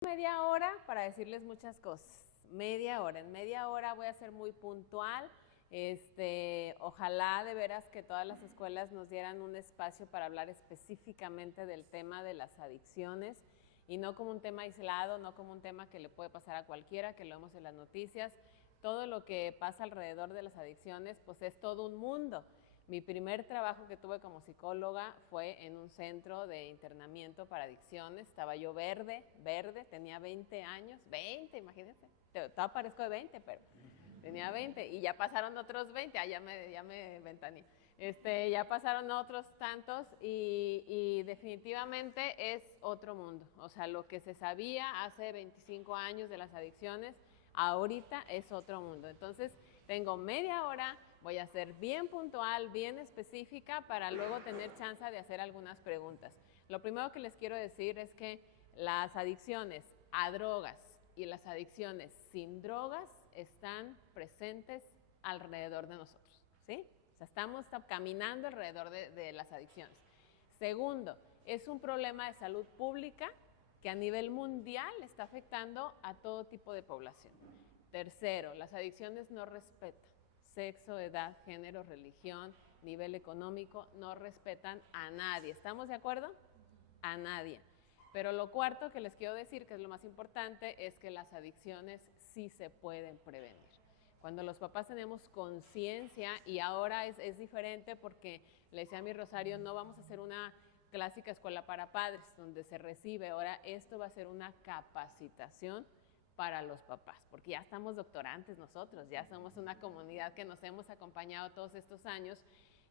Media hora para decirles muchas cosas. Media hora. En media hora voy a ser muy puntual. Ojalá de veras que todas las escuelas nos dieran un espacio para hablar específicamente del tema de las adicciones y no como un tema aislado, no como un tema que le puede pasar a cualquiera, que lo vemos en las noticias. Todo lo que pasa alrededor de las adicciones, pues es todo un mundo. Mi primer trabajo que tuve como psicóloga fue en un centro de internamiento para adicciones. Estaba yo verde, tenía 20 años, 20, imagínense. Todavía parezco de 20, pero tenía 20 y ya pasaron otros 20, ya me ventaneé. Ya pasaron otros tantos y definitivamente es otro mundo. O sea, lo que se sabía hace 25 años de las adicciones, ahorita es otro mundo. Entonces, tengo media hora, voy a ser bien puntual, bien específica para luego tener chance de hacer algunas preguntas. Lo primero que les quiero decir es que las adicciones a drogas y las adicciones sin drogas están presentes alrededor de nosotros, ¿sí? O sea, estamos caminando alrededor de las adicciones. Segundo, es un problema de salud pública que a nivel mundial está afectando a todo tipo de población. Tercero, las adicciones no respetan sexo, edad, género, religión, nivel económico, no respetan a nadie. ¿Estamos de acuerdo? A nadie. Pero lo cuarto que les quiero decir, que es lo más importante, es que las adicciones sí se pueden prevenir. Cuando los papás tenemos conciencia, y ahora es diferente porque le decía a mi Rosario, no vamos a hacer una clásica escuela para padres donde se recibe, ahora esto va a ser una capacitación para los papás, porque ya estamos doctorantes nosotros, ya somos una comunidad que nos hemos acompañado todos estos años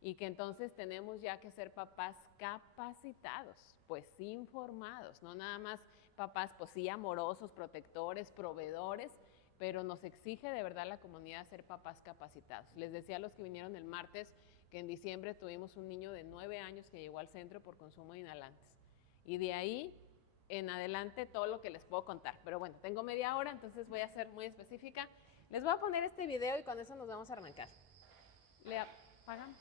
y que entonces tenemos ya que ser papás capacitados, pues informados, no nada más papás, pues sí, amorosos, protectores, proveedores, pero nos exige de verdad la comunidad ser papás capacitados. Les decía a los que vinieron el martes que en diciembre tuvimos un niño de 9 años que llegó al centro por consumo de inhalantes. Y de ahí en adelante todo lo que les puedo contar. Pero bueno, tengo media hora, entonces voy a ser muy específica. Les voy a poner este video y con eso nos vamos a arrancar. ¿Le apagamos?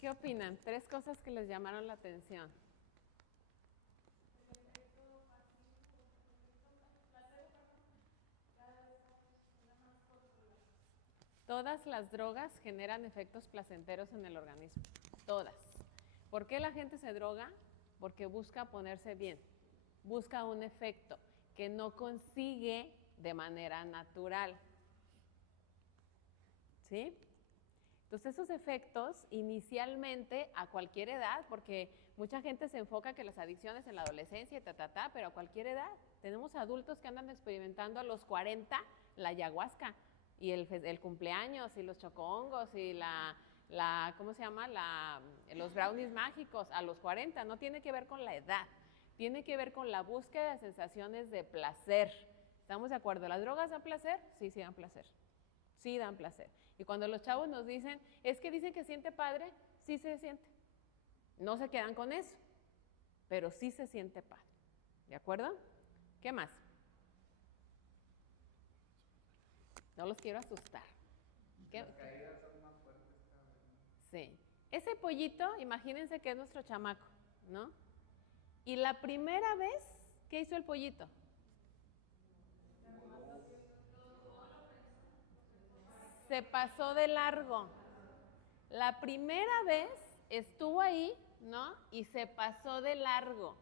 ¿Qué opinan? 3 cosas que les llamaron la atención. Todas las drogas generan efectos placenteros en el organismo. Todas. ¿Por qué la gente se droga? Porque busca ponerse bien. Busca un efecto que no consigue de manera natural. ¿Sí? Entonces esos efectos inicialmente a cualquier edad, porque mucha gente se enfoca que las adicciones en la adolescencia y pero a cualquier edad. Tenemos adultos que andan experimentando a los 40 la ayahuasca y el cumpleaños y los chocongos y ¿cómo se llama? Los brownies mágicos a los 40. No tiene que ver con la edad, tiene que ver con la búsqueda de sensaciones de placer. ¿Estamos de acuerdo? ¿Las drogas dan placer? Sí, sí dan placer. Sí dan placer. Y cuando los chavos nos dicen, es que dicen que siente padre, sí se siente. No se quedan con eso, pero sí se siente padre. ¿De acuerdo? ¿Qué más? No los quiero asustar. Las caídas son más fuertes. Sí. Ese pollito, imagínense que es nuestro chamaco, ¿no? Y la primera vez, ¿qué hizo el pollito? Se pasó de largo. La primera vez estuvo ahí, ¿no? Y se pasó de largo.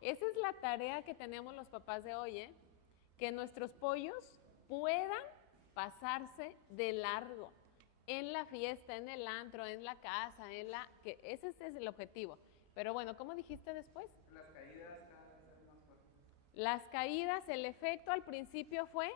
Esa es la tarea que tenemos los papás de hoy, ¿eh? Que nuestros pollos puedan pasarse de largo. En la fiesta, en el antro, en la casa, que ese es el objetivo. Pero bueno, ¿cómo dijiste después? Las caídas cada vez son más fuertes. Las caídas, el efecto al principio fue,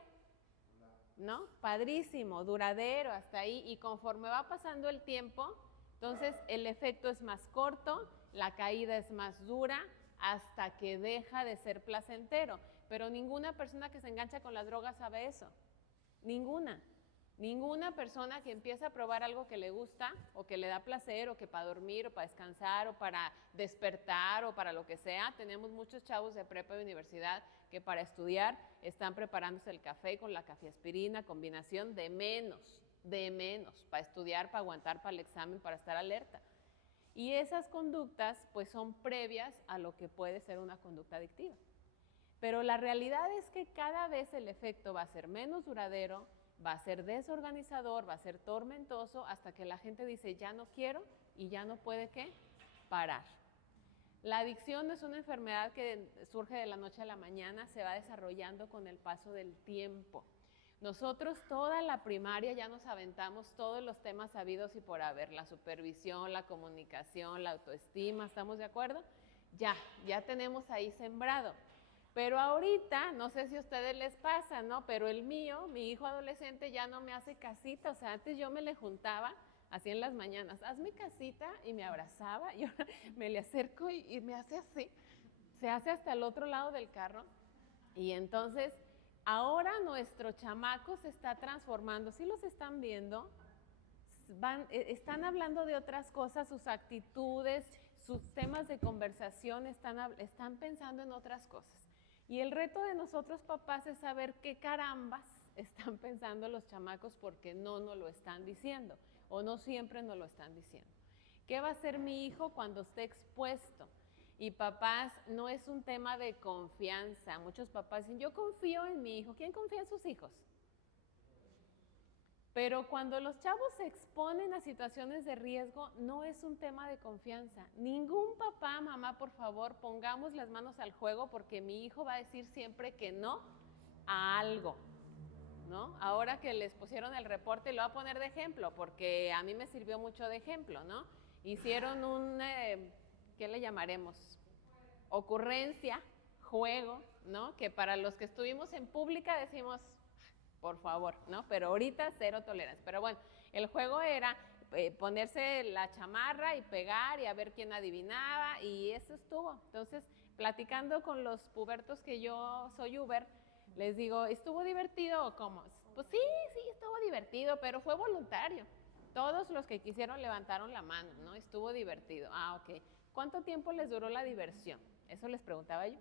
¿no? Padrísimo, duradero, hasta ahí. Y conforme va pasando el tiempo, entonces el efecto es más corto, la caída es más dura, hasta que deja de ser placentero. Pero ninguna persona que se engancha con las drogas sabe eso. Ninguna. Ninguna persona que empieza a probar algo que le gusta o que le da placer o que para dormir o para descansar o para despertar o para lo que sea. Tenemos muchos chavos de prepa y universidad que para estudiar están preparándose el café con la cafeaspirina, combinación de menos, para estudiar, para aguantar para el examen, para estar alerta. Y esas conductas pues son previas a lo que puede ser una conducta adictiva. Pero la realidad es que cada vez el efecto va a ser menos duradero, va a ser desorganizador, va a ser tormentoso, hasta que la gente dice, ya no quiero, y ya no puede, ¿qué? Parar. La adicción no es una enfermedad que surge de la noche a la mañana, se va desarrollando con el paso del tiempo. Nosotros toda la primaria ya nos aventamos todos los temas sabidos y por haber, la supervisión, la comunicación, la autoestima, ¿estamos de acuerdo? Ya tenemos ahí sembrado. Pero ahorita, no sé si a ustedes les pasa, ¿no? Pero el mío, mi hijo adolescente ya no me hace casita, o sea, antes yo me le juntaba así en las mañanas, hazme casita, y me abrazaba, y ahora me le acerco y me hace así, se hace hasta el otro lado del carro, y entonces ahora nuestro chamaco se está transformando, ¿sí los están viendo? Están hablando de otras cosas, sus actitudes, sus temas de conversación, están pensando en otras cosas. Y el reto de nosotros papás es saber qué carambas están pensando los chamacos porque no nos lo están diciendo o no siempre nos lo están diciendo. ¿Qué va a hacer mi hijo cuando esté expuesto? Y papás, no es un tema de confianza. Muchos papás dicen, yo confío en mi hijo. ¿Quién confía en sus hijos? Pero cuando los chavos se exponen a situaciones de riesgo, no es un tema de confianza. Ningún papá, mamá, por favor, pongamos las manos al juego porque mi hijo va a decir siempre que no a algo, ¿no? Ahora que les pusieron el reporte, lo voy a poner de ejemplo porque a mí me sirvió mucho de ejemplo, ¿no? Hicieron ¿qué le llamaremos? Ocurrencia, juego, ¿no? Que para los que estuvimos en pública decimos, por favor, ¿no? Pero ahorita cero tolerancia. Pero bueno, el juego era ponerse la chamarra y pegar y a ver quién adivinaba y eso estuvo. Entonces, platicando con los pubertos que yo soy Uber, les digo, ¿estuvo divertido o cómo? Pues sí, estuvo divertido, pero fue voluntario. Todos los que quisieron levantaron la mano, ¿no? Estuvo divertido. Ah, ok. ¿Cuánto tiempo les duró la diversión? Eso les preguntaba yo.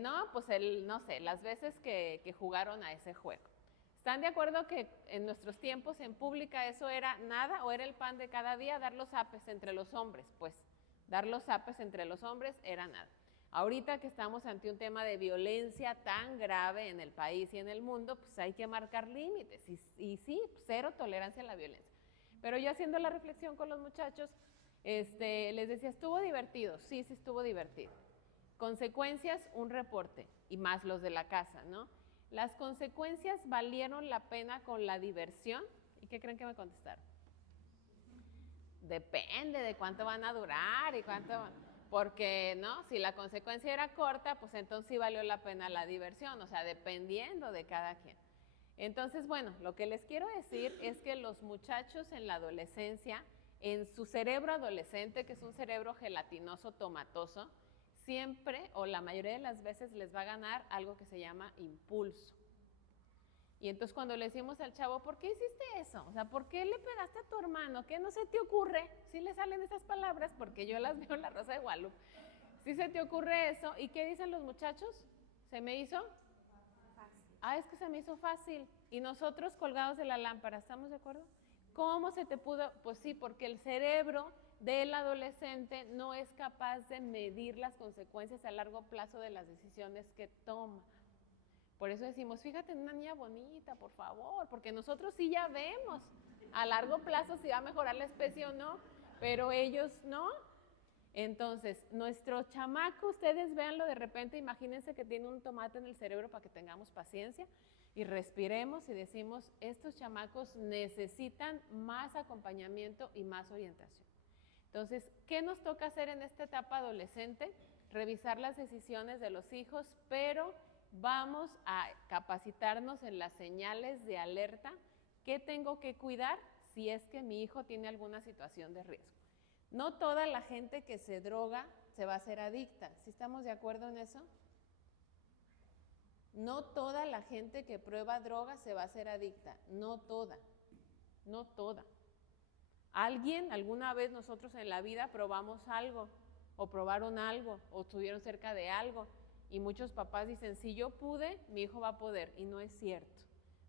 No, pues no sé, las veces que jugaron a ese juego. ¿Están de acuerdo que en nuestros tiempos en pública eso era nada o era el pan de cada día? Dar los apes entre los hombres, pues. Dar los apes entre los hombres era nada. Ahorita que estamos ante un tema de violencia tan grave en el país y en el mundo, pues hay que marcar límites. Y sí, cero tolerancia a la violencia. Pero yo haciendo la reflexión con los muchachos, les decía, ¿estuvo divertido? Sí, sí estuvo divertido. Consecuencias, un reporte, y más los de la casa, ¿no? ¿Las consecuencias valieron la pena con la diversión? ¿Y qué creen que me contestaron? Depende de cuánto van a durar y cuánto... Porque, ¿no? Si la consecuencia era corta, pues entonces sí valió la pena la diversión, o sea, dependiendo de cada quien. Entonces, bueno, lo que les quiero decir es que los muchachos en la adolescencia, en su cerebro adolescente, que es un cerebro gelatinoso, tomatoso, siempre o la mayoría de las veces les va a ganar algo que se llama impulso. Y entonces cuando le decimos al chavo, ¿por qué hiciste eso? O sea, ¿por qué le pegaste a tu hermano? ¿Qué no se te ocurre? Sí le salen esas palabras porque yo las veo en La Rosa de Guadalupe. ¿Sí se te ocurre eso? ¿Y qué dicen los muchachos? ¿Se me hizo? Fácil. Ah, es que se me hizo fácil. Y nosotros colgados de la lámpara, ¿estamos de acuerdo? ¿Cómo se te pudo? Pues sí, porque el cerebro del adolescente no es capaz de medir las consecuencias a largo plazo de las decisiones que toma. Por eso decimos, fíjate en una niña bonita, por favor, porque nosotros sí ya vemos a largo plazo si va a mejorar la especie o no, pero ellos no. Entonces, nuestro chamaco, ustedes véanlo de repente, imagínense que tiene un tomate en el cerebro para que tengamos paciencia y respiremos y decimos, estos chamacos necesitan más acompañamiento y más orientación. Entonces, ¿qué nos toca hacer en esta etapa adolescente? Revisar las decisiones de los hijos, pero vamos a capacitarnos en las señales de alerta que tengo que cuidar si es que mi hijo tiene alguna situación de riesgo. No toda la gente que se droga se va a hacer adicta. ¿Sí estamos de acuerdo en eso? No toda la gente que prueba droga se va a hacer adicta. No toda. No toda. Alguien, alguna vez nosotros en la vida probamos algo, o probaron algo, o estuvieron cerca de algo. Y muchos papás dicen, si yo pude, mi hijo va a poder. Y no es cierto.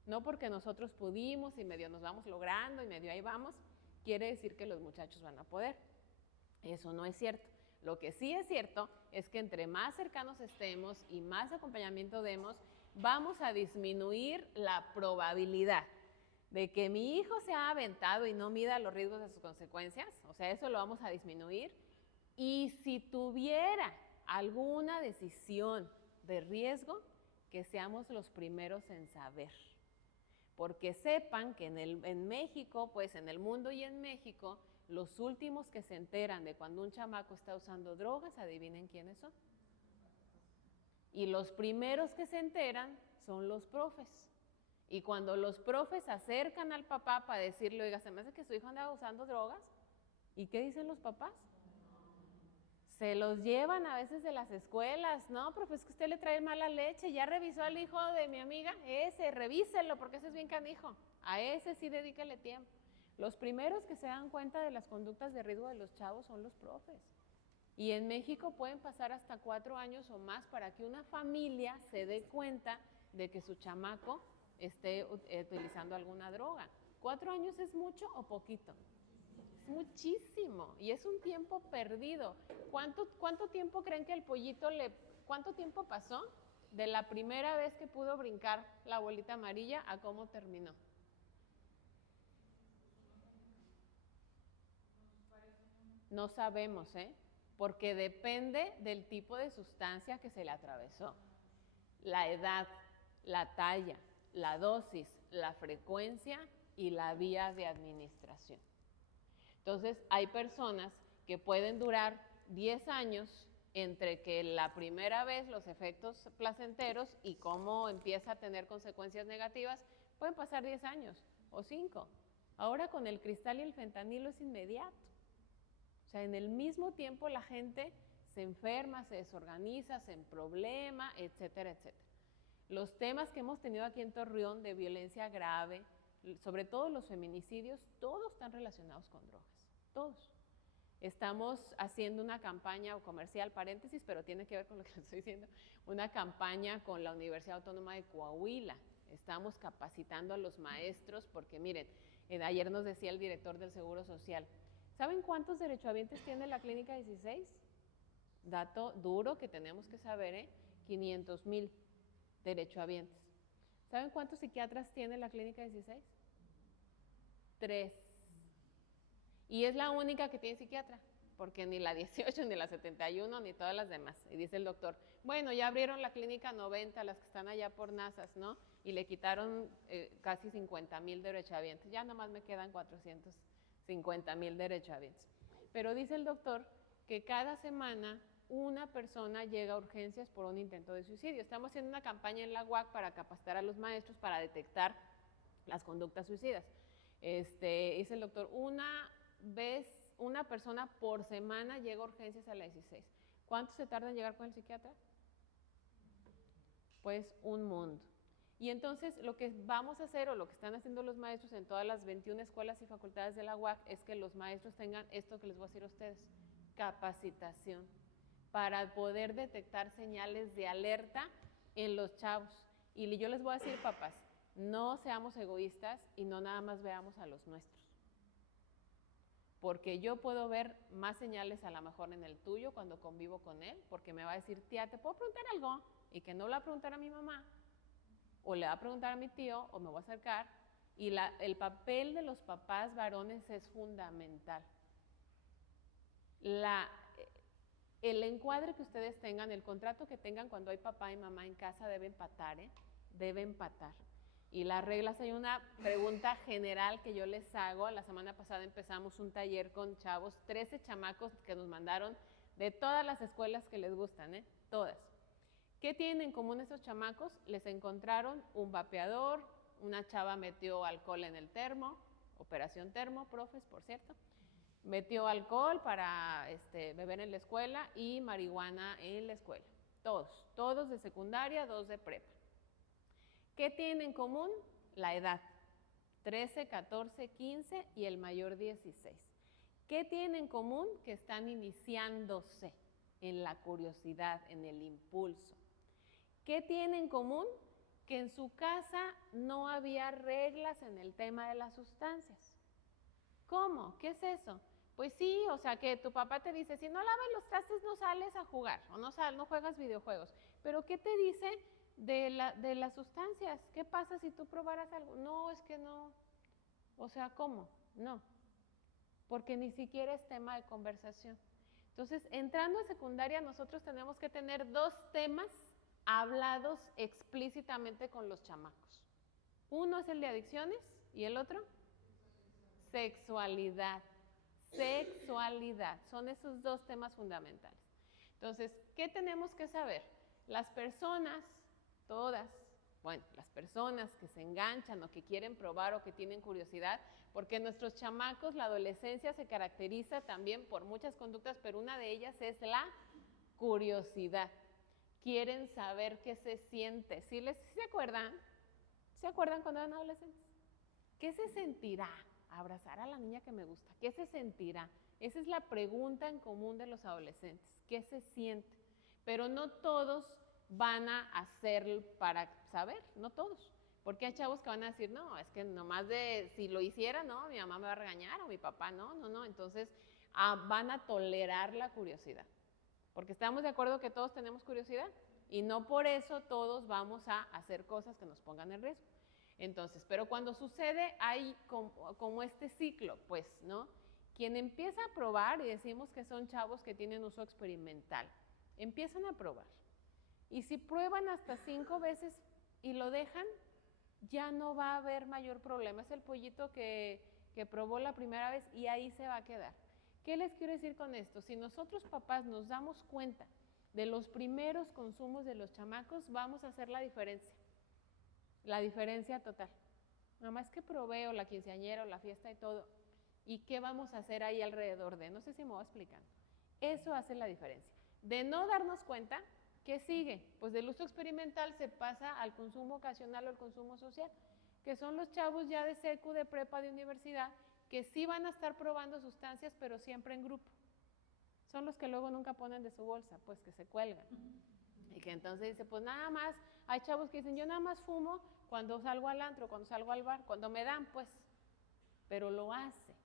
No porque nosotros pudimos y medio nos vamos logrando y medio ahí vamos, quiere decir que los muchachos van a poder. Eso no es cierto. Lo que sí es cierto es que entre más cercanos estemos y más acompañamiento demos, vamos a disminuir la probabilidad de que mi hijo se ha aventado y no mida los riesgos de sus consecuencias. O sea, eso lo vamos a disminuir. Y si tuviera alguna decisión de riesgo, que seamos los primeros en saber. Porque sepan que en México, pues en el mundo y en México, los últimos que se enteran de cuando un chamaco está usando drogas, adivinen quiénes son. Y los primeros que se enteran son los profes. Y cuando los profes acercan al papá para decirle, oiga, se me hace que su hijo anda usando drogas, ¿y qué dicen los papás? Se los llevan a veces de las escuelas, no, profe, es que usted le trae mala leche, ya revisó al hijo de mi amiga, ese, revíselo porque ese es bien canijo, a ese sí dedíquele tiempo. Los primeros que se dan cuenta de las conductas de riesgo de los chavos son los profes. Y en México pueden pasar hasta 4 años o más para que una familia se dé cuenta de que su chamaco esté utilizando alguna droga. 4 años es mucho o poquito. Muchísimo, y es un tiempo perdido. ¿Cuánto tiempo creen que el pollito cuánto tiempo pasó de la primera vez que pudo brincar la bolita amarilla a cómo terminó? No sabemos, porque depende del tipo de sustancia que se le atravesó. La edad, la talla, la dosis, la frecuencia y la vía de administración. Entonces, hay personas que pueden durar 10 años entre que la primera vez los efectos placenteros y cómo empieza a tener consecuencias negativas, pueden pasar 10 años o 5. Ahora con el cristal y el fentanilo es inmediato. O sea, en el mismo tiempo la gente se enferma, se desorganiza, se emproblema, etcétera, etcétera. Los temas que hemos tenido aquí en Torreón de violencia grave, sobre todo los feminicidios, todos están relacionados con drogas. Todos. Estamos haciendo una campaña o comercial, paréntesis, pero tiene que ver con lo que les estoy diciendo, una campaña con la Universidad Autónoma de Coahuila, estamos capacitando a los maestros, porque miren, ayer nos decía el director del Seguro Social, ¿saben cuántos derechohabientes tiene la Clínica 16? Dato duro que tenemos que saber, 500,000 derechohabientes. ¿Saben cuántos psiquiatras tiene la Clínica 16? 3. Y es la única que tiene psiquiatra, porque ni la 18, ni la 71, ni todas las demás. Y dice el doctor, bueno, ya abrieron la Clínica 90, las que están allá por Nazas, ¿no? Y le quitaron casi 50,000 derechohabientes. Ya nomás me quedan 450,000 derechohabientes. Pero dice el doctor que cada semana una persona llega a urgencias por un intento de suicidio. Estamos haciendo una campaña en la UAC para capacitar a los maestros para detectar las conductas suicidas. Dice el doctor, una persona por semana llega a urgencias a la 16. ¿Cuánto se tarda en llegar con el psiquiatra? Pues un mundo. Y entonces lo que vamos a hacer, o lo que están haciendo los maestros en todas las 21 escuelas y facultades de la UAC, es que los maestros tengan esto que les voy a decir a ustedes, capacitación, para poder detectar señales de alerta en los chavos. Y yo les voy a decir, papás, no seamos egoístas y no nada más veamos a los nuestros. Porque yo puedo ver más señales a lo mejor en el tuyo cuando convivo con él, porque me va a decir, tía, ¿te puedo preguntar algo? Y que no le va a preguntar a mi mamá, o le va a preguntar a mi tío, o me voy a acercar. Y el papel de los papás varones es fundamental. El encuadre que ustedes tengan, el contrato que tengan cuando hay papá y mamá en casa debe empatar, debe empatar. Y las reglas, hay una pregunta general que yo les hago. La semana pasada empezamos un taller con chavos, 13 chamacos que nos mandaron de todas las escuelas que les gustan, todas. ¿Qué tienen en común esos chamacos? Les encontraron un vapeador, una chava metió alcohol en el termo, operación termo, profes, por cierto. Metió alcohol para beber en la escuela y marihuana en la escuela. Todos de secundaria, 2 de prepa. ¿Qué tienen en común? La edad, 13, 14, 15 y el mayor 16. ¿Qué tienen en común? Que están iniciándose en la curiosidad, en el impulso. ¿Qué tienen en común? Que en su casa no había reglas en el tema de las sustancias. ¿Cómo? ¿Qué es eso? Pues sí, o sea, que tu papá te dice, si no lavas los trastes no sales a jugar, o no juegas videojuegos. Pero ¿qué te dice de las sustancias? ¿Qué pasa si tú probaras algo? No, es que no. O sea, ¿cómo? No. Porque ni siquiera es tema de conversación. Entonces, entrando a secundaria, nosotros tenemos que tener 2 temas hablados explícitamente con los chamacos. Uno es el de adicciones y el otro, sexualidad. Sexualidad, son esos 2 temas fundamentales. Entonces, ¿qué tenemos que saber? Las personas, todas, bueno, las personas que se enganchan o que quieren probar o que tienen curiosidad, porque nuestros chamacos, la adolescencia se caracteriza también por muchas conductas, pero una de ellas es la curiosidad. Quieren saber qué se siente. ¿Sí se acuerdan? ¿Se acuerdan cuando eran adolescentes? ¿Qué se sentirá? Abrazar a la niña que me gusta. ¿Qué se sentirá? Esa es la pregunta en común de los adolescentes. ¿Qué se siente? Pero no todos van a hacer para saber, no todos. Porque hay chavos que van a decir, no, es que nomás de si lo hiciera, no, mi mamá me va a regañar o mi papá, no. Entonces van a tolerar la curiosidad. Porque estamos de acuerdo que todos tenemos curiosidad y no por eso todos vamos a hacer cosas que nos pongan en riesgo. Entonces, pero cuando sucede hay como este ciclo, pues, ¿no? Quien empieza a probar, y decimos que son chavos que tienen uso experimental, empiezan a probar. Y si prueban hasta 5 veces y lo dejan, ya no va a haber mayor problema. Es el pollito que probó la primera vez y ahí se va a quedar. ¿Qué les quiero decir con esto? Si nosotros papás nos damos cuenta de los primeros consumos de los chamacos, vamos a hacer la diferencia. La diferencia total. Nada más que probé o la quinceañera o la fiesta y todo. ¿Y qué vamos a hacer ahí alrededor de? No sé si me voy explicando. Eso hace la diferencia. De no darnos cuenta, ¿qué sigue? Pues del uso experimental se pasa al consumo ocasional o al consumo social, que son los chavos ya de secu, de prepa, de universidad, que sí van a estar probando sustancias, pero siempre en grupo. Son los que luego nunca ponen de su bolsa, pues que se cuelgan. Y que entonces dice, pues nada más, hay chavos que dicen, yo nada más fumo cuando salgo al antro, cuando salgo al bar, cuando me dan, pues, pero lo hace,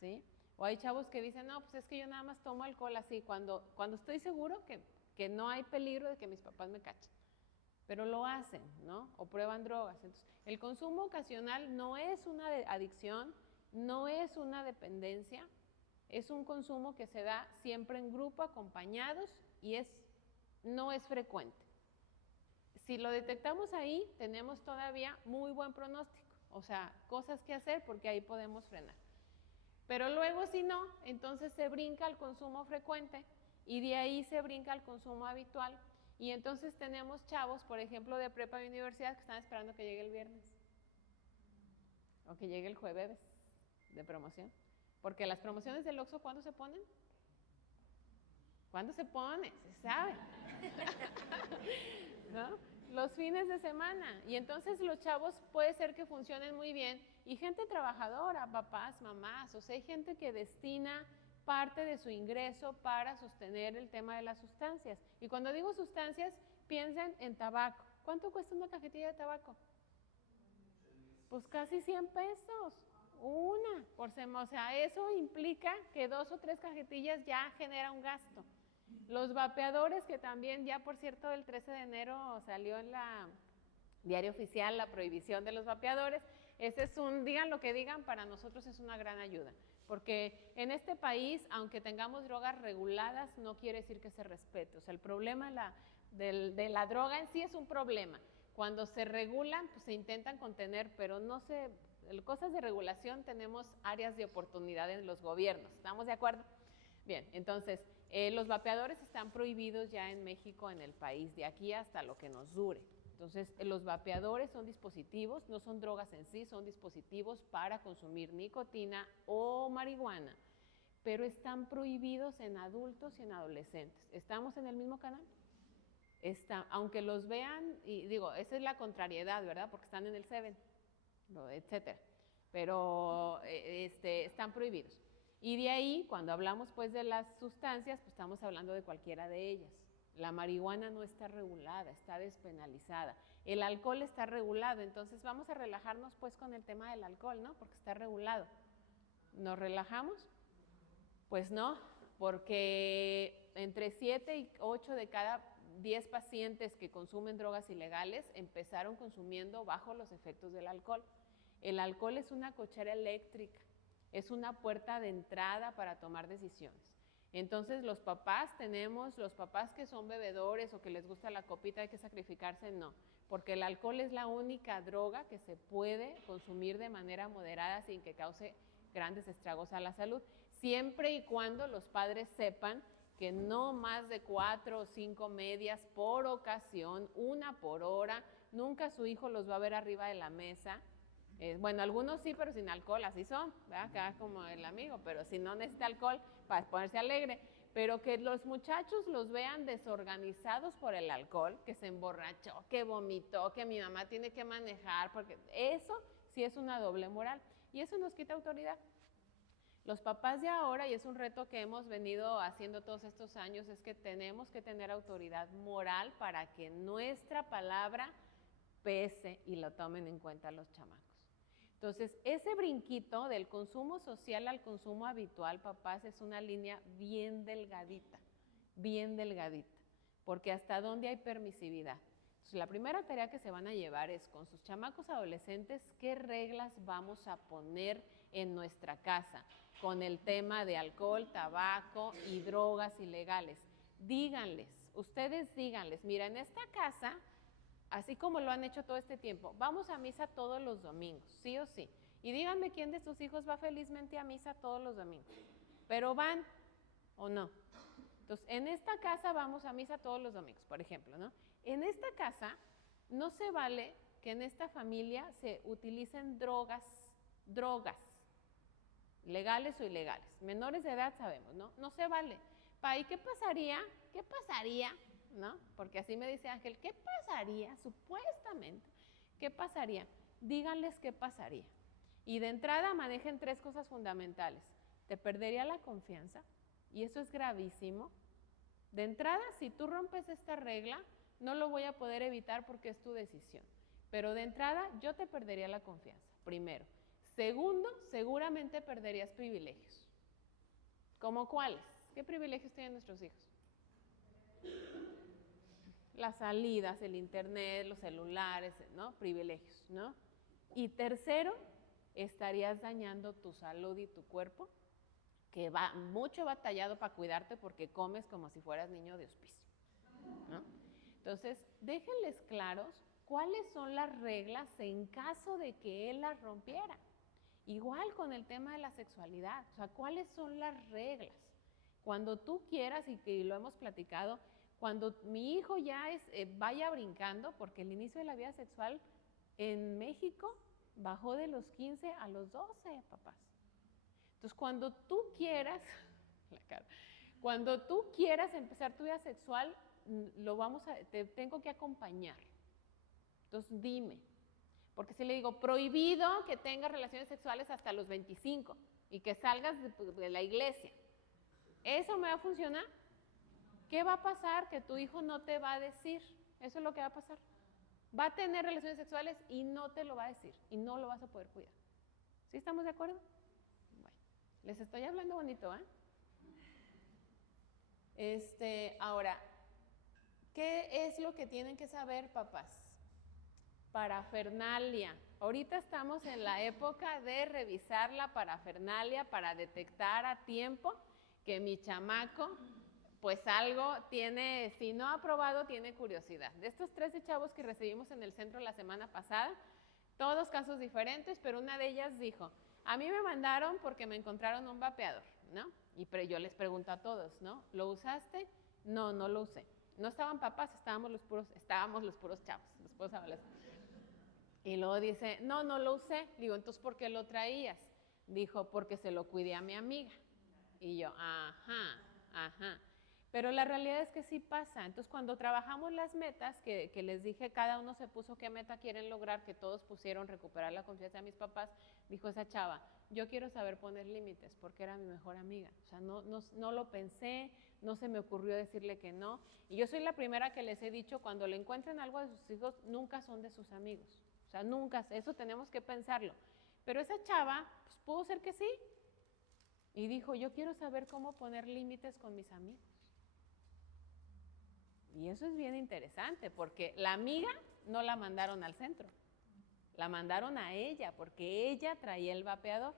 ¿sí? O hay chavos que dicen, no, pues es que yo nada más tomo alcohol así, cuando estoy seguro que no hay peligro de que mis papás me cachen, pero lo hacen, ¿no? O prueban drogas. Entonces, el consumo ocasional no es una adicción, no es una dependencia, es un consumo que se da siempre en grupo, acompañados, y no es frecuente. Si lo detectamos ahí, tenemos todavía muy buen pronóstico, o sea, cosas que hacer porque ahí podemos frenar. Pero luego si no, entonces se brinca al consumo frecuente y de ahí se brinca al consumo habitual, y entonces tenemos chavos, por ejemplo, de prepa y universidad que están esperando que llegue el viernes o que llegue el jueves de promoción, porque las promociones del Oxxo, ¿cuándo se ponen? ¿Cuándo se pone? Se sabe. ¿No? Los fines de semana. Y entonces los chavos puede ser que funcionen muy bien, y gente trabajadora, papás, mamás, o sea, hay gente que destina parte de su ingreso para sostener el tema de las sustancias. Y cuando digo sustancias, piensen en tabaco. ¿Cuánto cuesta una cajetilla de tabaco? Pues casi 100 pesos. Una por semana. O sea, eso implica que 2 o 3 cajetillas ya genera un gasto. Los vapeadores, que también ya, por cierto, el 13 de enero salió en la Diario Oficial la prohibición de los vapeadores. Ese es digan lo que digan, para nosotros es una gran ayuda, porque en este país, aunque tengamos drogas reguladas, no quiere decir que se respete. O sea, el problema de la droga en sí es un problema. Cuando se regulan, pues se intentan contener, pero cosas de regulación, tenemos áreas de oportunidad en los gobiernos. ¿Estamos de acuerdo? Bien, entonces, los vapeadores están prohibidos ya en México, en el país, de aquí hasta lo que nos dure. Entonces, los vapeadores son dispositivos, no son drogas en sí, son dispositivos para consumir nicotina o marihuana, pero están prohibidos en adultos y en adolescentes. ¿Estamos en el mismo canal? Aunque los vean, y digo, esa es la contrariedad, ¿verdad? Porque están en el 7, etcétera, pero están prohibidos. Y de ahí, cuando hablamos pues de las sustancias, pues estamos hablando de cualquiera de ellas. La marihuana no está regulada, está despenalizada. El alcohol está regulado, entonces vamos a relajarnos pues con el tema del alcohol, ¿no? Porque está regulado. ¿Nos relajamos? Pues no, porque entre 7 y 8 de cada 10 pacientes que consumen drogas ilegales empezaron consumiendo bajo los efectos del alcohol. El alcohol es una cochera eléctrica, es una puerta de entrada para tomar decisiones. Entonces los papás que son bebedores o que les gusta la copita, hay que sacrificarse, no, porque el alcohol es la única droga que se puede consumir de manera moderada sin que cause grandes estragos a la salud, siempre y cuando los padres sepan que no más de 4 o 5 medias por ocasión, 1 por hora, nunca su hijo los va a ver arriba de la mesa. Bueno, algunos sí, pero sin alcohol, así son, ¿verdad? Acá como el amigo, pero si no necesita alcohol para ponerse alegre, pero que los muchachos los vean desorganizados por el alcohol, que se emborrachó, que vomitó, que mi mamá tiene que manejar, porque eso sí es una doble moral, y eso nos quita autoridad. Los papás de ahora, y es un reto que hemos venido haciendo todos estos años, es que tenemos que tener autoridad moral para que nuestra palabra pese y lo tomen en cuenta los chamacos. Entonces, ese brinquito del consumo social al consumo habitual, papás, es una línea bien delgadita, porque hasta dónde hay permisividad. Entonces, la primera tarea que se van a llevar es con sus chamacos adolescentes, ¿qué reglas vamos a poner en nuestra casa con el tema de alcohol, tabaco y drogas ilegales? Ustedes díganles, mira, en esta casa, así como lo han hecho todo este tiempo, vamos a misa todos los domingos, sí o sí. Y díganme quién de sus hijos va felizmente a misa todos los domingos. ¿Pero van o no? Entonces, en esta casa vamos a misa todos los domingos, por ejemplo, ¿no? En esta casa no se vale que en esta familia se utilicen drogas, legales o ilegales. Menores de edad sabemos, ¿no? No se vale. ¿Y qué pasaría? ¿No? Porque así me dice Ángel, ¿qué pasaría? Supuestamente, ¿qué pasaría? Díganles qué pasaría. Y de entrada manejen 3 cosas fundamentales. Te perdería la confianza, y eso es gravísimo. De entrada, si tú rompes esta regla, no lo voy a poder evitar porque es tu decisión. Pero de entrada, yo te perdería la confianza, primero. Segundo, seguramente perderías privilegios. ¿Cómo cuáles? ¿Qué privilegios tienen nuestros hijos? Las salidas, el internet, los celulares, ¿no? Privilegios, ¿no? Y tercero, estarías dañando tu salud y tu cuerpo, que va mucho batallado para cuidarte porque comes como si fueras niño de hospicio, ¿no? Entonces, déjenles claros cuáles son las reglas en caso de que él las rompiera. Igual con el tema de la sexualidad, o sea, ¿cuáles son las reglas? Cuando tú quieras, y que lo hemos platicado, cuando mi hijo ya vaya brincando, porque el inicio de la vida sexual en México bajó de los 15 a los 12, papás. Entonces, cuando tú quieras, cuando tú quieras empezar tu vida sexual, te tengo que acompañar. Entonces, dime. Porque si le digo, prohibido que tengas relaciones sexuales hasta los 25 y que salgas de la iglesia, ¿eso me va a funcionar? ¿Qué va a pasar? Que tu hijo no te va a decir. Eso es lo que va a pasar. Va a tener relaciones sexuales y no te lo va a decir y no lo vas a poder cuidar. ¿Sí estamos de acuerdo? Bueno, les estoy hablando bonito, ¿eh? Ahora, ¿qué es lo que tienen que saber, papás? Parafernalia. Ahorita estamos en la época de revisar la parafernalia para detectar a tiempo que mi chamaco, pues algo tiene, si no ha probado, tiene curiosidad. De estos 13 chavos que recibimos en el centro la semana pasada, todos casos diferentes, pero una de ellas dijo, a mí me mandaron porque me encontraron un vapeador, ¿no? Y yo les pregunto a todos, ¿no? ¿Lo usaste? No, no lo usé. No estaban papás, estábamos los puros chavos, los puros adolescentes. Y luego dice, no, no lo usé. Digo, entonces, ¿por qué lo traías? Dijo, porque se lo cuidé a mi amiga. Y yo, ajá. Pero la realidad es que sí pasa. Entonces, cuando trabajamos las metas, que les dije, cada uno se puso qué meta quieren lograr, que todos pusieron recuperar la confianza de mis papás, dijo esa chava, yo quiero saber poner límites, porque era mi mejor amiga. O sea, no lo pensé, no se me ocurrió decirle que no. Y yo soy la primera que les he dicho, cuando le encuentren algo de sus hijos, nunca son de sus amigos. O sea, nunca, eso tenemos que pensarlo. Pero esa chava, pues pudo ser que sí. Y dijo, yo quiero saber cómo poner límites con mis amigos. Y eso es bien interesante, porque la amiga no la mandaron al centro. La mandaron a ella, porque ella traía el vapeador.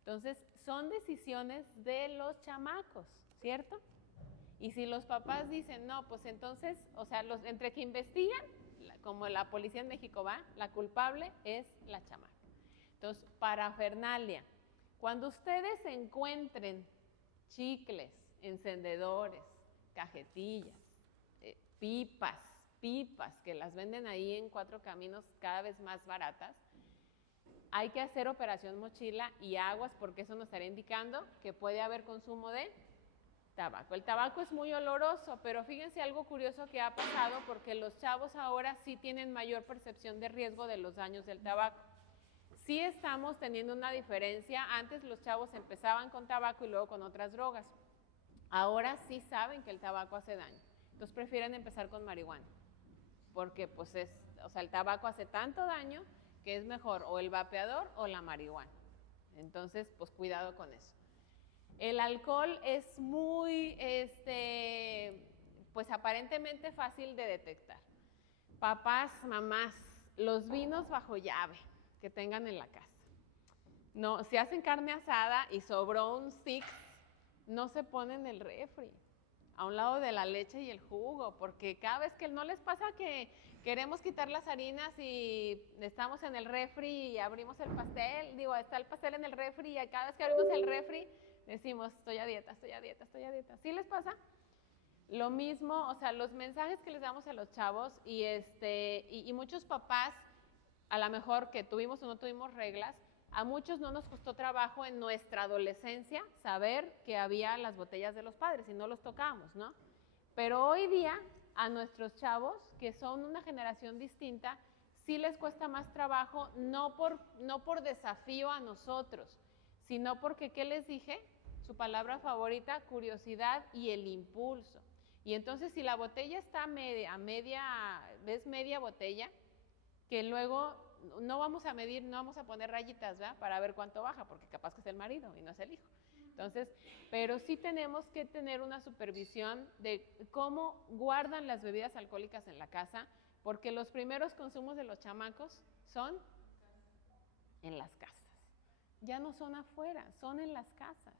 Entonces, son decisiones de los chamacos, ¿cierto? Y si los papás dicen, no, pues entonces, o sea, entre que investigan, como la policía en México va, la culpable es la chamaca. Entonces, parafernalia. Cuando ustedes encuentren chicles, encendedores, cajetillas, pipas, que las venden ahí en Cuatro Caminos cada vez más baratas, hay que hacer operación mochila y aguas, porque eso nos estará indicando que puede haber consumo de tabaco. El tabaco es muy oloroso, pero fíjense algo curioso que ha pasado, porque los chavos ahora sí tienen mayor percepción de riesgo de los daños del tabaco. Sí estamos teniendo una diferencia. Antes los chavos empezaban con tabaco y luego con otras drogas. Ahora sí saben que el tabaco hace daño. Entonces prefieren empezar con marihuana, porque pues el tabaco hace tanto daño que es mejor o el vapeador o la marihuana. Entonces, pues cuidado con eso. El alcohol es muy, pues aparentemente fácil de detectar. Papás, mamás, los vinos bajo llave que tengan en la casa. No, si hacen carne asada y sobró un six, no se pone en el refri, a un lado de la leche y el jugo, porque cada vez que no les pasa que queremos quitar las harinas y estamos en el refri y abrimos el pastel, está el pastel en el refri y cada vez que abrimos el refri decimos, estoy a dieta. ¿Sí les pasa? Lo mismo, o sea, los mensajes que les damos a los chavos y muchos papás, a lo mejor que tuvimos o no tuvimos reglas, a muchos no nos costó trabajo en nuestra adolescencia saber que había las botellas de los padres y no los tocábamos, ¿no? Pero hoy día a nuestros chavos, que son una generación distinta, sí les cuesta más trabajo, no por desafío a nosotros, sino porque, ¿qué les dije? Su palabra favorita, curiosidad y el impulso. Y entonces si la botella está ves media botella, que luego no vamos a medir, no vamos a poner rayitas, ¿verdad? Para ver cuánto baja, porque capaz que es el marido y no es el hijo. Entonces, pero sí tenemos que tener una supervisión de cómo guardan las bebidas alcohólicas en la casa, porque los primeros consumos de los chamacos son en las casas. Ya no son afuera, son en las casas.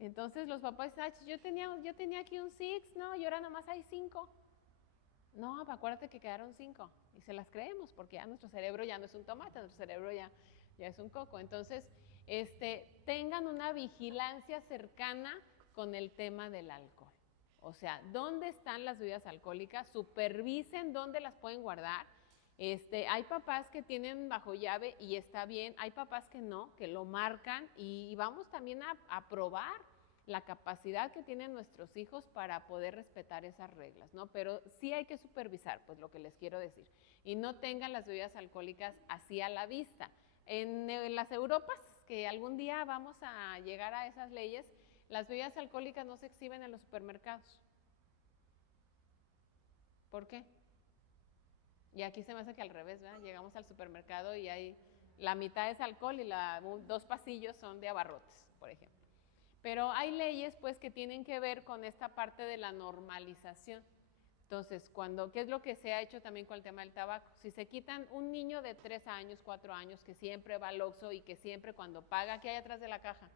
Entonces los papás dicen, yo tenía aquí un 6, no, y ahora nomás hay 5. No, acuérdate que quedaron 5. Y se las creemos, porque ya nuestro cerebro ya no es un tomate, nuestro cerebro ya es un coco. Entonces, tengan una vigilancia cercana con el tema del alcohol. O sea, ¿dónde están las bebidas alcohólicas? Supervisen dónde las pueden guardar. Hay papás que tienen bajo llave y está bien, hay papás que no, que lo marcan y vamos también a probar la capacidad que tienen nuestros hijos para poder respetar esas reglas, ¿no? Pero sí hay que supervisar, pues lo que les quiero decir, y no tengan las bebidas alcohólicas así a la vista. En las Europas, que algún día vamos a llegar a esas leyes, las bebidas alcohólicas no se exhiben en los supermercados. ¿Por qué? Y aquí se me hace que al revés, ¿verdad? Llegamos al supermercado y hay la mitad es alcohol y 2 pasillos son de abarrotes, por ejemplo. Pero hay leyes pues que tienen que ver con esta parte de la normalización. Entonces, ¿qué es lo que se ha hecho también con el tema del tabaco? Si se quitan un niño de 3 años, 4 años, que siempre va al Oxxo y que siempre cuando paga, ¿qué hay atrás de la caja?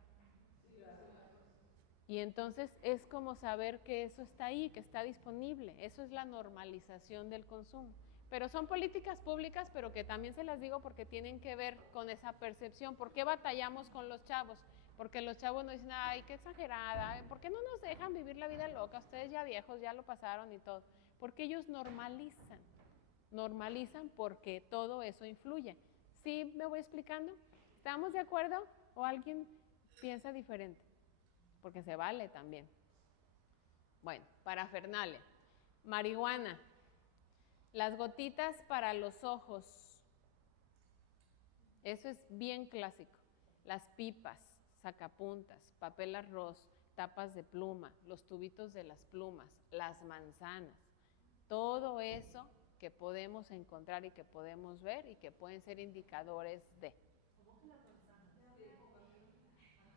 Y entonces es como saber que eso está ahí, que está disponible. Eso es la normalización del consumo. Pero son políticas públicas, pero que también se las digo porque tienen que ver con esa percepción. ¿Por qué batallamos con los chavos? Porque los chavos nos dicen, ay, qué exagerada, ¿por qué no nos dejan vivir la vida loca? Ustedes ya viejos, ya lo pasaron y todo. Porque ellos normalizan porque todo eso influye. ¿Sí me voy explicando? ¿Estamos de acuerdo o alguien piensa diferente? Porque se vale también. Bueno, parafernalia. Marihuana. Las gotitas para los ojos. Eso es bien clásico. Las pipas, sacapuntas, papel arroz, tapas de pluma, los tubitos de las plumas, las manzanas. Todo eso que podemos encontrar y que podemos ver y que pueden ser indicadores de.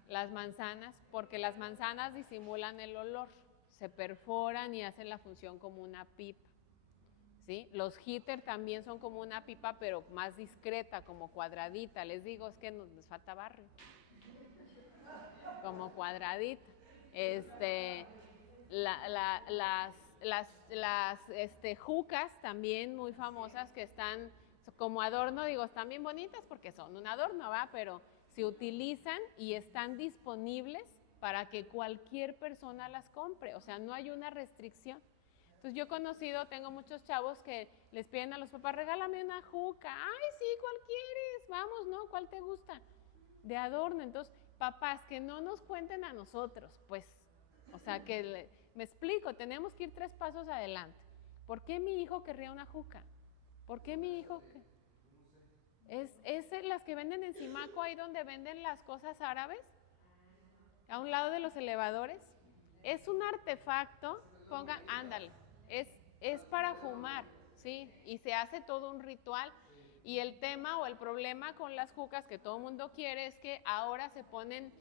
Las manzanas, porque las manzanas disimulan el olor, se perforan y hacen la función como una pipa. ¿Sí? Los heater también son como una pipa, pero más discreta, como cuadradita. Les digo, es que nos falta barrio. Como cuadradita. Las jucas también muy famosas que están como adorno, digo, están bien bonitas porque son un adorno, ¿va? Pero se utilizan y están disponibles para que cualquier persona las compre. O sea, no hay una restricción. Entonces yo he conocido, tengo muchos chavos que les piden a los papás, regálame una juca. Ay, sí, ¿cuál quieres? Vamos, ¿no? ¿Cuál te gusta? De adorno. Entonces, papás, que no nos cuenten a nosotros, pues, o sea, me explico, tenemos que ir 3 pasos adelante. ¿Por qué mi hijo querría una juca? ¿Por qué mi hijo? ¿Es las que venden en Simaco, ahí donde venden las cosas árabes? A un lado de los elevadores. Es un artefacto, ándale. Es para fumar, ¿sí? Y se hace todo un ritual. Y el tema o el problema con las jucas que todo el mundo quiere es que ahora se ponen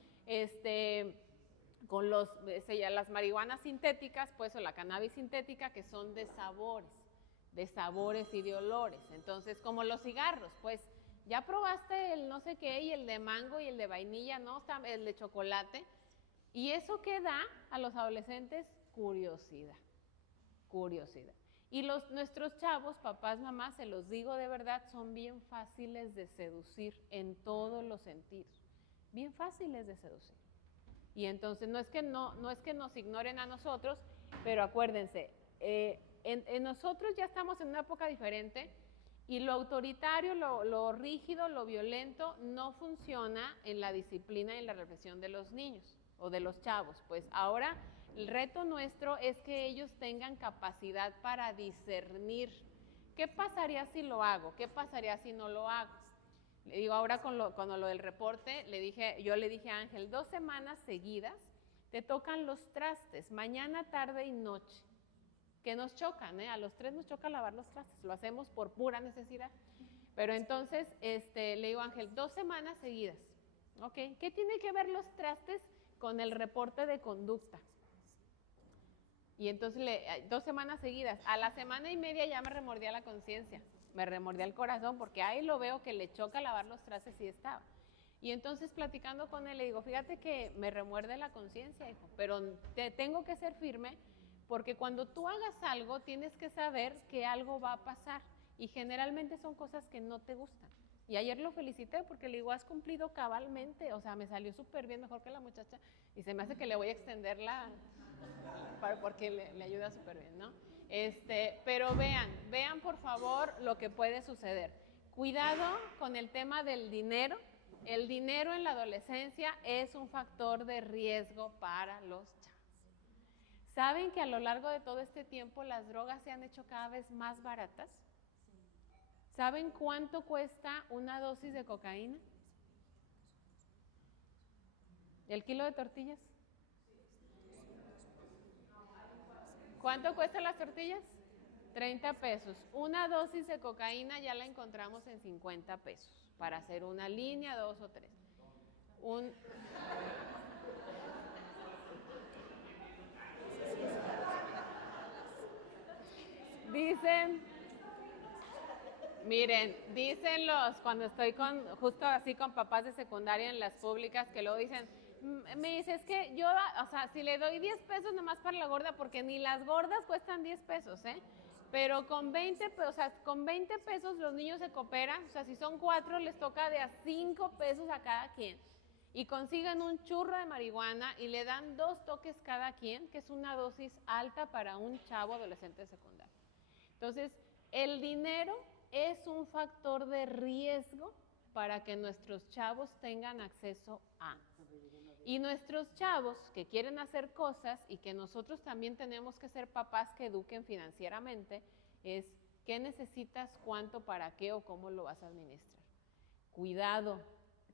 con las marihuanas sintéticas, pues, o la cannabis sintética, que son de sabores y de olores. Entonces, como los cigarros, pues, ya probaste el no sé qué y el de mango y el de vainilla, ¿no? El de chocolate. Y eso que da a los adolescentes curiosidad. Y nuestros chavos, papás, mamás, se los digo de verdad, son bien fáciles de seducir en todos los sentidos. Bien fáciles de seducir. Y entonces no es que nos ignoren a nosotros, pero acuérdense, en nosotros ya estamos en una época diferente y lo autoritario, lo rígido, lo violento no funciona en la disciplina y en la reflexión de los niños o de los chavos. Pues ahora el reto nuestro es que ellos tengan capacidad para discernir qué pasaría si lo hago, qué pasaría si no lo hago. Le digo ahora con lo del reporte, yo le dije a Ángel, 2 semanas seguidas te tocan los trastes, mañana, tarde y noche. que nos chocan, a los 3 nos choca lavar los trastes, lo hacemos por pura necesidad. Pero entonces le digo a Ángel, 2 semanas seguidas, ¿ok? ¿Qué tiene que ver los trastes con el reporte de conducta? Y entonces 2 semanas seguidas, a la semana y media ya me remordía la conciencia, me remordía el corazón, porque ahí lo veo que le choca lavar los trastes y estaba. Y entonces platicando con él le digo, fíjate que me remuerde la conciencia, hijo, pero te tengo que ser firme, porque cuando tú hagas algo tienes que saber que algo va a pasar, y generalmente son cosas que no te gustan. Y ayer lo felicité porque le digo, has cumplido cabalmente, o sea, me salió súper bien, mejor que la muchacha, y se me hace que le voy a extender porque le ayuda súper bien, ¿no? Pero vean por favor lo que puede suceder. Cuidado con el tema del dinero. El dinero en la adolescencia es un factor de riesgo para los chavos. ¿Saben que a lo largo de todo este tiempo las drogas se han hecho cada vez más baratas? ¿Saben cuánto cuesta una dosis de cocaína? ¿El kilo de tortillas? ¿Cuánto cuestan las tortillas? 30 pesos. Una dosis de cocaína ya la encontramos en 50 pesos para hacer una línea, 2 o 3. Dicen cuando estoy justo así con papás de secundaria en las públicas, que luego dicen, me dice, es que yo, o sea, si le doy 10 pesos nomás para la gorda, porque ni las gordas cuestan 10 pesos, pero con 20 pesos los niños se cooperan, o sea, si son 4 les toca de a 5 pesos a cada quien, y consiguen un churro de marihuana y le dan 2 toques cada quien, que es una dosis alta para un chavo adolescente de secundaria. Entonces, el dinero es un factor de riesgo para que nuestros chavos tengan acceso a. Y nuestros chavos que quieren hacer cosas y que nosotros también tenemos que ser papás que eduquen financieramente, es qué necesitas, cuánto, para qué o cómo lo vas a administrar. Cuidado,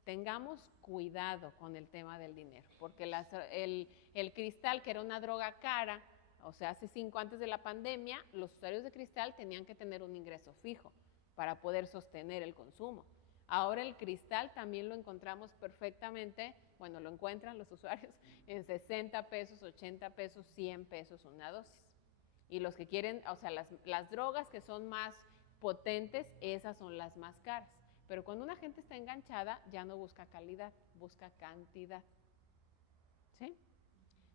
tengamos cuidado con el tema del dinero, porque el cristal, que era una droga cara, o sea, hace 5 antes de la pandemia, los usuarios de cristal tenían que tener un ingreso fijo para poder sostener el consumo. Ahora el cristal también lo encontramos perfectamente, bueno, lo encuentran los usuarios en 60 pesos, 80 pesos, 100 pesos una dosis. Y los que quieren, o sea, las drogas que son más potentes, esas son las más caras. Pero cuando una gente está enganchada, ya no busca calidad, busca cantidad. ¿Sí?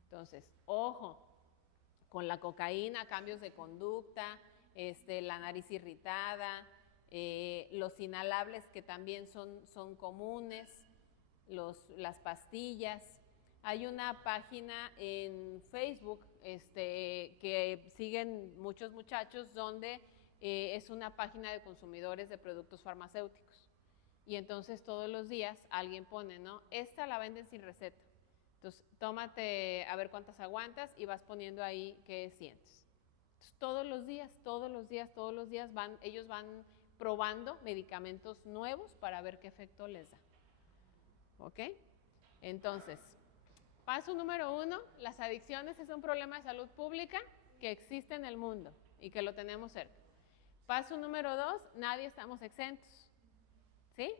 Entonces, ojo con la cocaína, cambios de conducta, la nariz irritada, los inhalables que también son comunes, las pastillas. Hay una página en Facebook que siguen muchos muchachos donde es una página de consumidores de productos farmacéuticos. Y entonces todos los días alguien pone, ¿no? Esta la venden sin receta. Entonces, tómate a ver cuántas aguantas y vas poniendo ahí qué sientes. Entonces, todos los días ellos van probando medicamentos nuevos para ver qué efecto les da. ¿Ok? Entonces, paso número 1, las adicciones es un problema de salud pública que existe en el mundo y que lo tenemos cerca. Paso número 2, nadie estamos exentos. ¿Sí?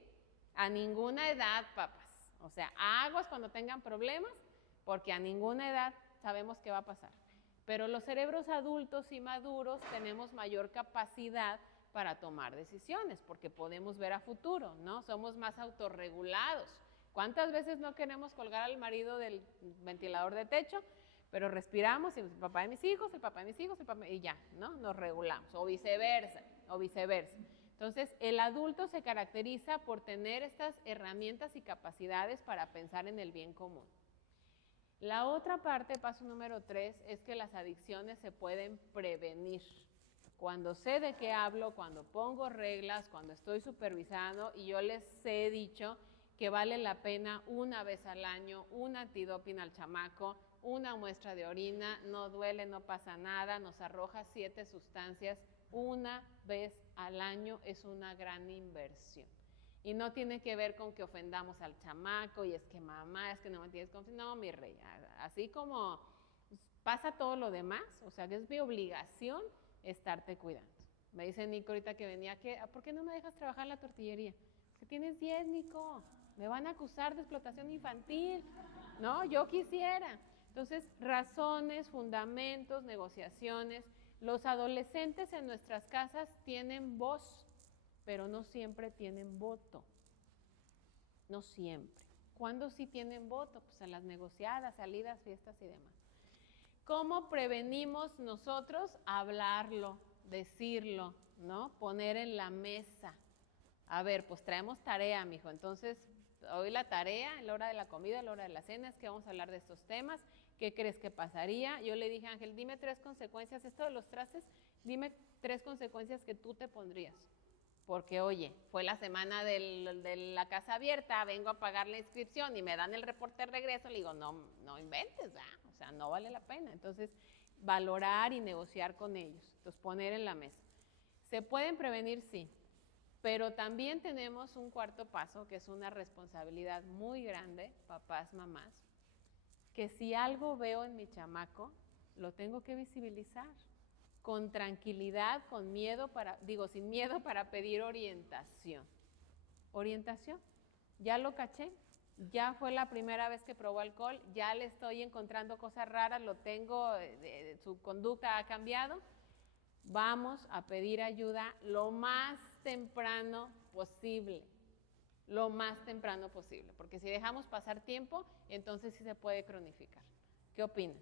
A ninguna edad, papas. O sea, aguas cuando tengan problemas, porque a ninguna edad sabemos qué va a pasar. Pero los cerebros adultos y maduros tenemos mayor capacidad para tomar decisiones, porque podemos ver a futuro, ¿no? Somos más autorregulados. ¿Cuántas veces no queremos colgar al marido del ventilador de techo? Pero respiramos y el papá de mis hijos, el papá de mis hijos, y ya, ¿no? Nos regulamos, o viceversa. Entonces, el adulto se caracteriza por tener estas herramientas y capacidades para pensar en el bien común. La otra parte, paso número 3, es que las adicciones se pueden prevenir. Cuando sé de qué hablo, cuando pongo reglas, cuando estoy supervisando, y yo les he dicho que vale la pena una vez al año, un antidoping al chamaco, una muestra de orina, no duele, no pasa nada, nos arroja 7 sustancias, una vez al año es una gran inversión. Y no tiene que ver con que ofendamos al chamaco y es que mamá, es que no me tienes confianza. No, mi rey, así como pasa todo lo demás, o sea, que es mi obligación estarte cuidando. Me dice Nico ahorita que venía, ¿por qué no me dejas trabajar en la tortillería? Que tienes 10, Nico, me van a acusar de explotación infantil. No, yo quisiera. Entonces, razones, fundamentos, negociaciones. Los adolescentes en nuestras casas tienen voz, pero no siempre tienen voto. No siempre. ¿Cuándo sí tienen voto? Pues en las negociadas, salidas, fiestas y demás. ¿Cómo prevenimos nosotros? Hablarlo, decirlo, ¿no? Poner en la mesa. A ver, pues traemos tarea, mijo. Entonces, hoy la tarea, en la hora de la comida, en la hora de la cena, es que vamos a hablar de estos temas. ¿Qué crees que pasaría? Yo le dije a Ángel, dime 3 consecuencias. Esto de los trastes, dime 3 consecuencias que tú te pondrías. Porque, oye, fue la semana de la casa abierta, vengo a pagar la inscripción y me dan el reporte de regreso, le digo, no inventes, ¿verdad? O sea, no vale la pena. Entonces, valorar y negociar con ellos, entonces poner en la mesa. ¿Se pueden prevenir? Sí, pero también tenemos un cuarto paso, que es una responsabilidad muy grande, papás, mamás, que si algo veo en mi chamaco, lo tengo que visibilizar. Con tranquilidad, con miedo sin miedo para pedir orientación. Orientación, ya lo caché, ya fue la primera vez que probó alcohol, ya le estoy encontrando cosas raras, lo tengo, su conducta ha cambiado. Vamos a pedir ayuda lo más temprano posible. Lo más temprano posible, porque si dejamos pasar tiempo, entonces sí se puede cronificar. ¿Qué opinan?